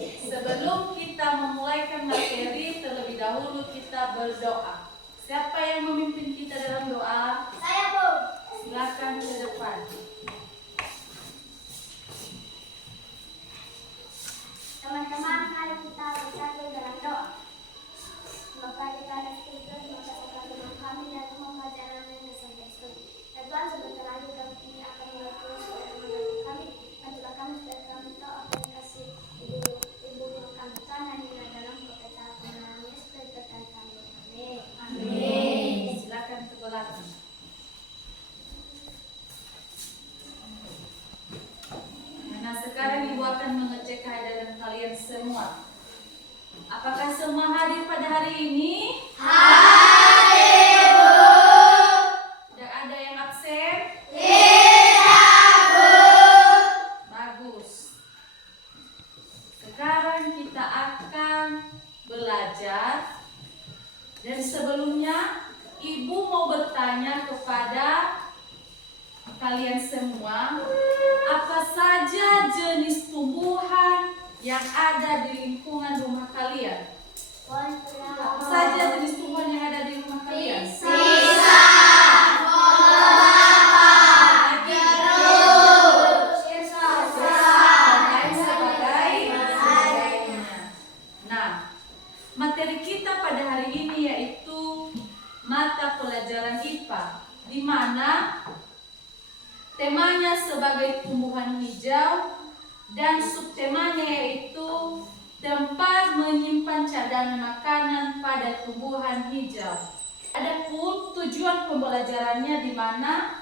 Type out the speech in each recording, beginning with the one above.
Baik, sebelum kita memulaikan materi, terlebih dahulu kita berdoa. Siapa yang memimpin kita dalam doa? Saya, Bu. Silakan ke depan. Teman-teman, mari kita bersatu dalam doa. Semoga kita restu semoga Tuhan kami dan pembelajaran yang sampai surga. Dan Tuhan sebentar lagi kami ini akan melakukan teman-teman kami. Bantulah kami supaya kami tahu apa yang kasih ibu yang kami tanam dalam pekerjaan kemenangan Yesus dan kami. Amin. Amin. Silakan ke belakang. Nah, sekarang Ibu akan mengecek kehadiran kalian semua. Apakah semua hadir pada hari ini? Hadir, Bu. Tidak ada yang absen? Tidak, Bu. Bagus. Sekarang kita akan belajar. Dan sebelumnya Ibu mau bertanya kepada kalian semua, apa saja jenis tumbuhan yang ada di lingkungan rumah kalian? Apa saja jenis tumbuhan yang ada di rumah kalian? Nah, materi kita pada hari ini yaitu mata pelajaran IPA, di mana temanya sebagai tumbuhan hijau dan subtemanya yaitu tempat menyimpan cadangan makanan pada tumbuhan hijau. Adapun tujuan pembelajarannya di mana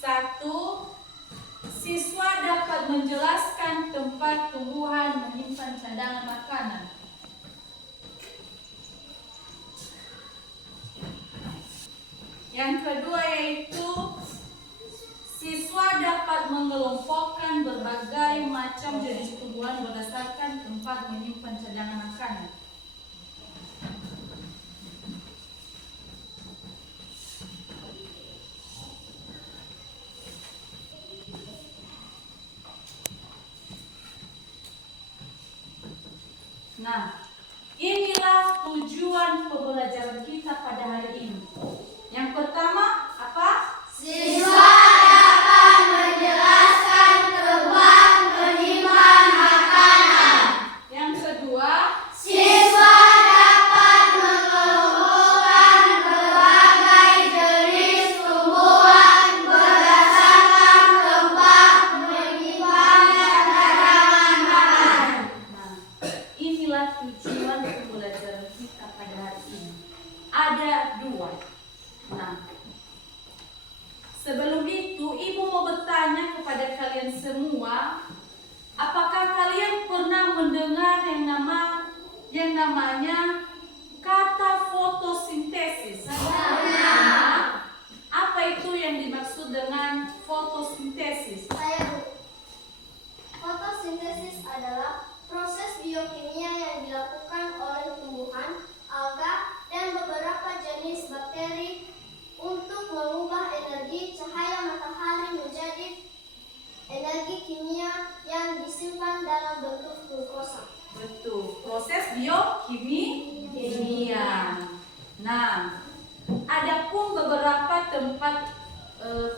1. Siswa dapat menjelaskan tempat tumbuhan menyimpan cadangan makanan. Yang kedua yaitu siswa dapat mengelompokkan berbagai macam jenis tumbuhan berdasarkan tempat menyimpan cadangan makanan. Nah, inilah tujuan pembelajaran kita pada hari ini. Yang pertama, apa? Siswa dapat menjelaskan tempat menyimpan makanan. Yang kedua, Siswa dapat mengelompokkan berbagai jenis tumbuhan berdasarkan tempat menyimpan cadangan makanan. nah, inilah tujuan pembelajaran kita pada hari ini. Ada 2. Nah, sebelum itu Ibu mau bertanya kepada kalian semua, apakah kalian pernah mendengar yang namanya kata fotosintesis? Nah, apa itu yang dimaksud dengan fotosintesis? Saya, Bu. Fotosintesis adalah proses biokimia yang dilakukan oleh tumbuhan, alga, dan beberapa jenis bakteri untuk mengubah energi cahaya matahari menjadi energi kimia yang disimpan dalam bentuk glukosa. Betul, proses biokimia. Nah, adapun beberapa tempat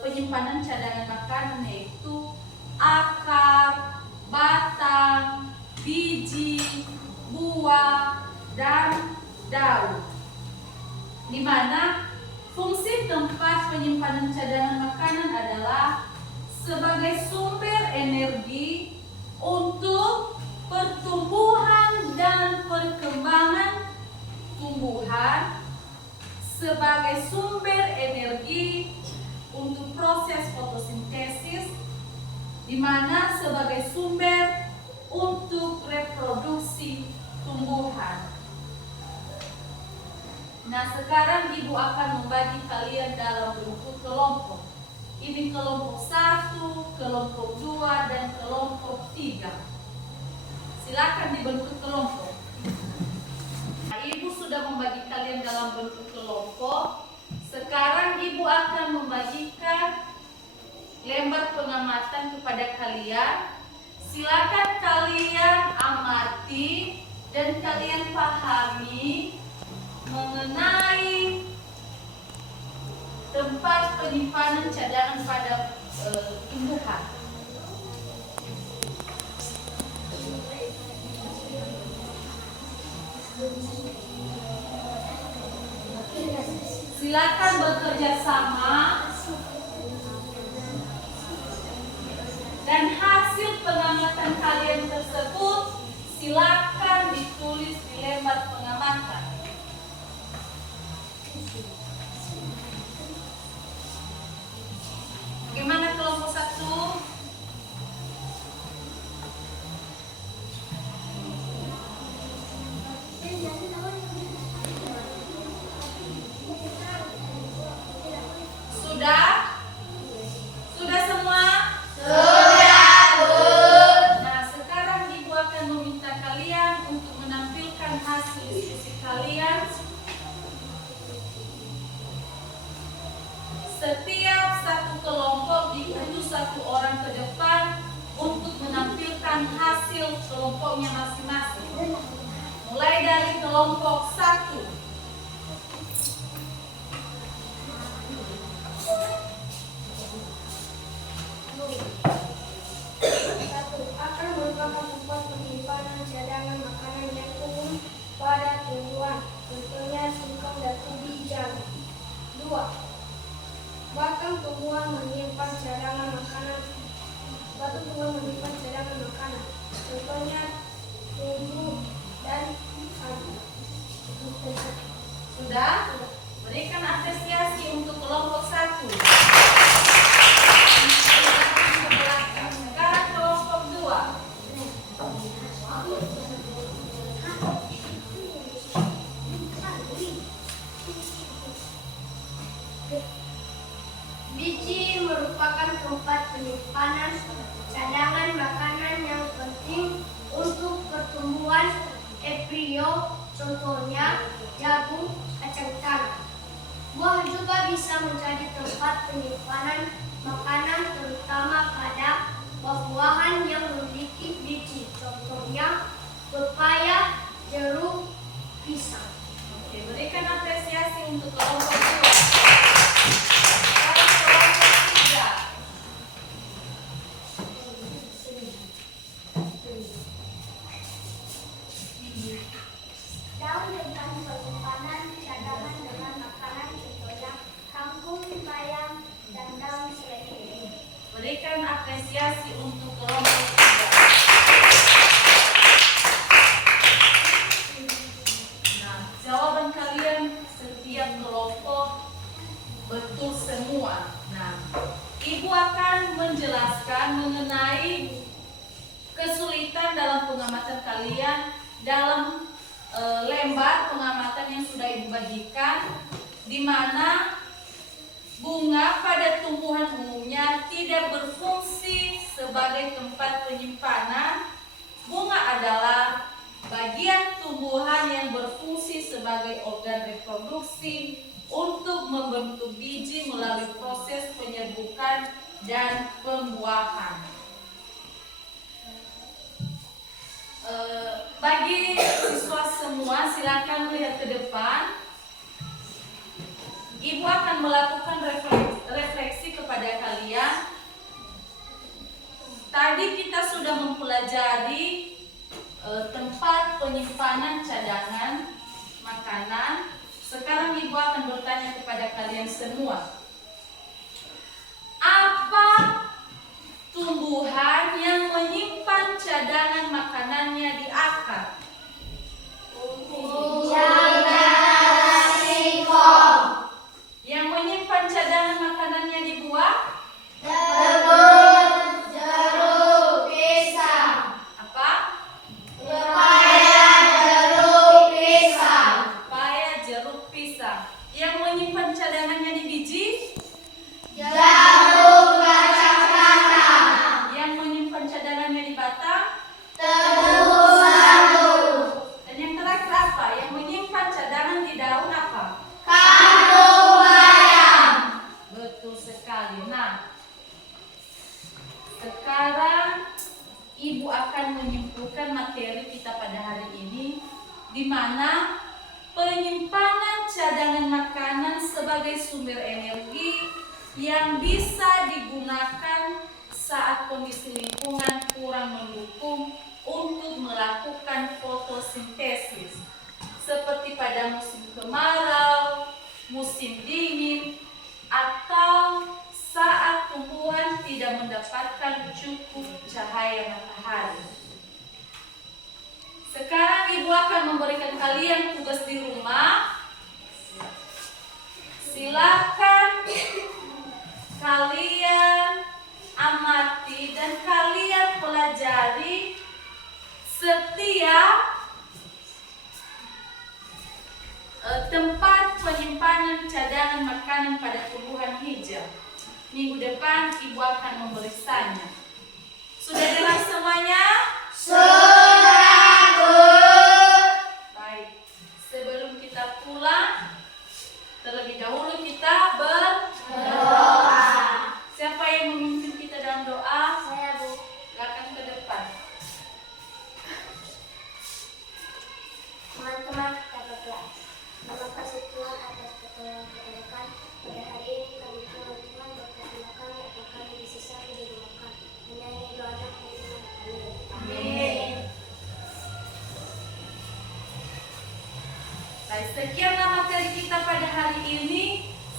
penyimpanan cadangan makanan yaitu akar, batang, biji, buah, dan daun. Di mana fungsi tempat penyimpanan cadangan makanan adalah sebagai sumber energi untuk pertumbuhan dan perkembangan tumbuhan, sebagai sumber energi untuk proses fotosintesis, di mana sebagai sumber untuk reproduksi tumbuhan. Nah, sekarang Ibu akan membagi kalian dalam bentuk kelompok. Ini kelompok 1, kelompok 2, dan kelompok 3. Silakan dibentuk kelompok. Nah, Ibu sudah membagi kalian dalam bentuk kelompok. Sekarang Ibu akan membagikan lembar pengamatan kepada kalian. Silakan kalian amati dan kalian pahami mengenai tempat penyimpanan cadangan pada tumbuhan. Silakan bekerja sama dan hasil pengamatan kalian tersebut silakan ditulis di lembar pengamatan. Bagaimana kelompok 1? Sudah? Sudah semua? Sudah, Bu. Nah, sekarang Ibu akan meminta kalian untuk menampilkan hasil diskusi kalian. Setiap satu kelompok diutus satu orang ke depan untuk menampilkan hasil kelompoknya masing-masing. Mulai dari kelompok 1. Akan merupakan tempat penyimpanan cadangan makanan yang umum pada tumbuhan, contohnya singkong dan ubi jagung. 2. Batang tumbuhan menyimpan cadangan makanan. Contohnya tumbuh dan sagu. Sudah? Berikan apresiasi untuk kelompok 1. Sekarang kelompok 2. Biji merupakan tempat penyimpanan cadangan makanan yang penting untuk pertumbuhan embrio, contohnya jagung, kacang tanah. Buah juga bisa menjadi tempat penyimpanan makanan terutama pada buah-buahan yang memiliki biji, contohnya pepaya, jeruk, pisang. Oke, berikan apresiasi untuk kelompok 2. Sekarang kelompok 3. Daun dengan penyimpanan cadangan dengan makanan contohnya kangkung, bayam, dan daun seledri. Berikan apresiasi untuk kelompok 3. Nah, jawaban kalian setiap kelompok betul semua. Nah, Ibu akan menjelaskan mengenai kesulitan dalam pengamatan kalian dalam lembar pengamatan yang sudah Ibu bagikan, di mana bunga pada tumbuhan umumnya tidak berfungsi sebagai tempat penyimpanan. Bunga adalah bagian tumbuhan yang berfungsi sebagai organ reproduksi untuk membentuk biji melalui proses penyerbukan dan pembuahan. Bagi siswa semua, silakan melihat ke depan. Ibu akan melakukan refleksi kepada kalian. Tadi kita sudah mempelajari tempat penyimpanan cadangan makanan. Sekarang Ibu akan bertanya kepada kalian semua. Apa tumbuhan yang menyimpan cadangan makanannya di akar? Yang menyimpan cadangan makanannya di buah? Jeruk, pisang. Apa? Pepaya, jeruk, pisang. Pepaya, jeruk, pisang. Yang menyimpan cadangannya di biji? Jagung, kacang Sekarang Ibu akan menyimpulkan materi kita pada hari ini, di mana penyimpanan cadangan makanan sebagai sumber energi yang bisa digunakan saat kondisi lingkungan kurang mendukung untuk melakukan fotosintesis, seperti pada musim kemarau, musim dingin, atau saat tumbuhan tidak mendapatkan cukup cahaya matahari. Sekarang Ibu akan memberikan kalian tugas di rumah. Silakan kalian amati dan kalian pelajari setiap tempat penyimpanan cadangan makanan pada tumbuhan hijau. Minggu depan Ibu akan memeriksanya. Sudah jelas semuanya? Sudah, Bu. Baik. Sebelum kita pulang, terlebih dahulu kita berdoa. Siapa yang memimpin kita dalam doa? Saya, Bu. Silakan ke depan. Teman-teman, kita berdoa. Terima kasih Tuhan atas pertolongan kami. Pada hari ini kami mohon Tuhan berkatilah kami agar kami bisa selalu didoakan. Menyanyi doa dan firman. Amin. Baik, sekianlah materi kita pada hari ini.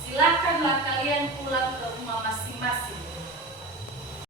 Silakanlah kalian pulang ke rumah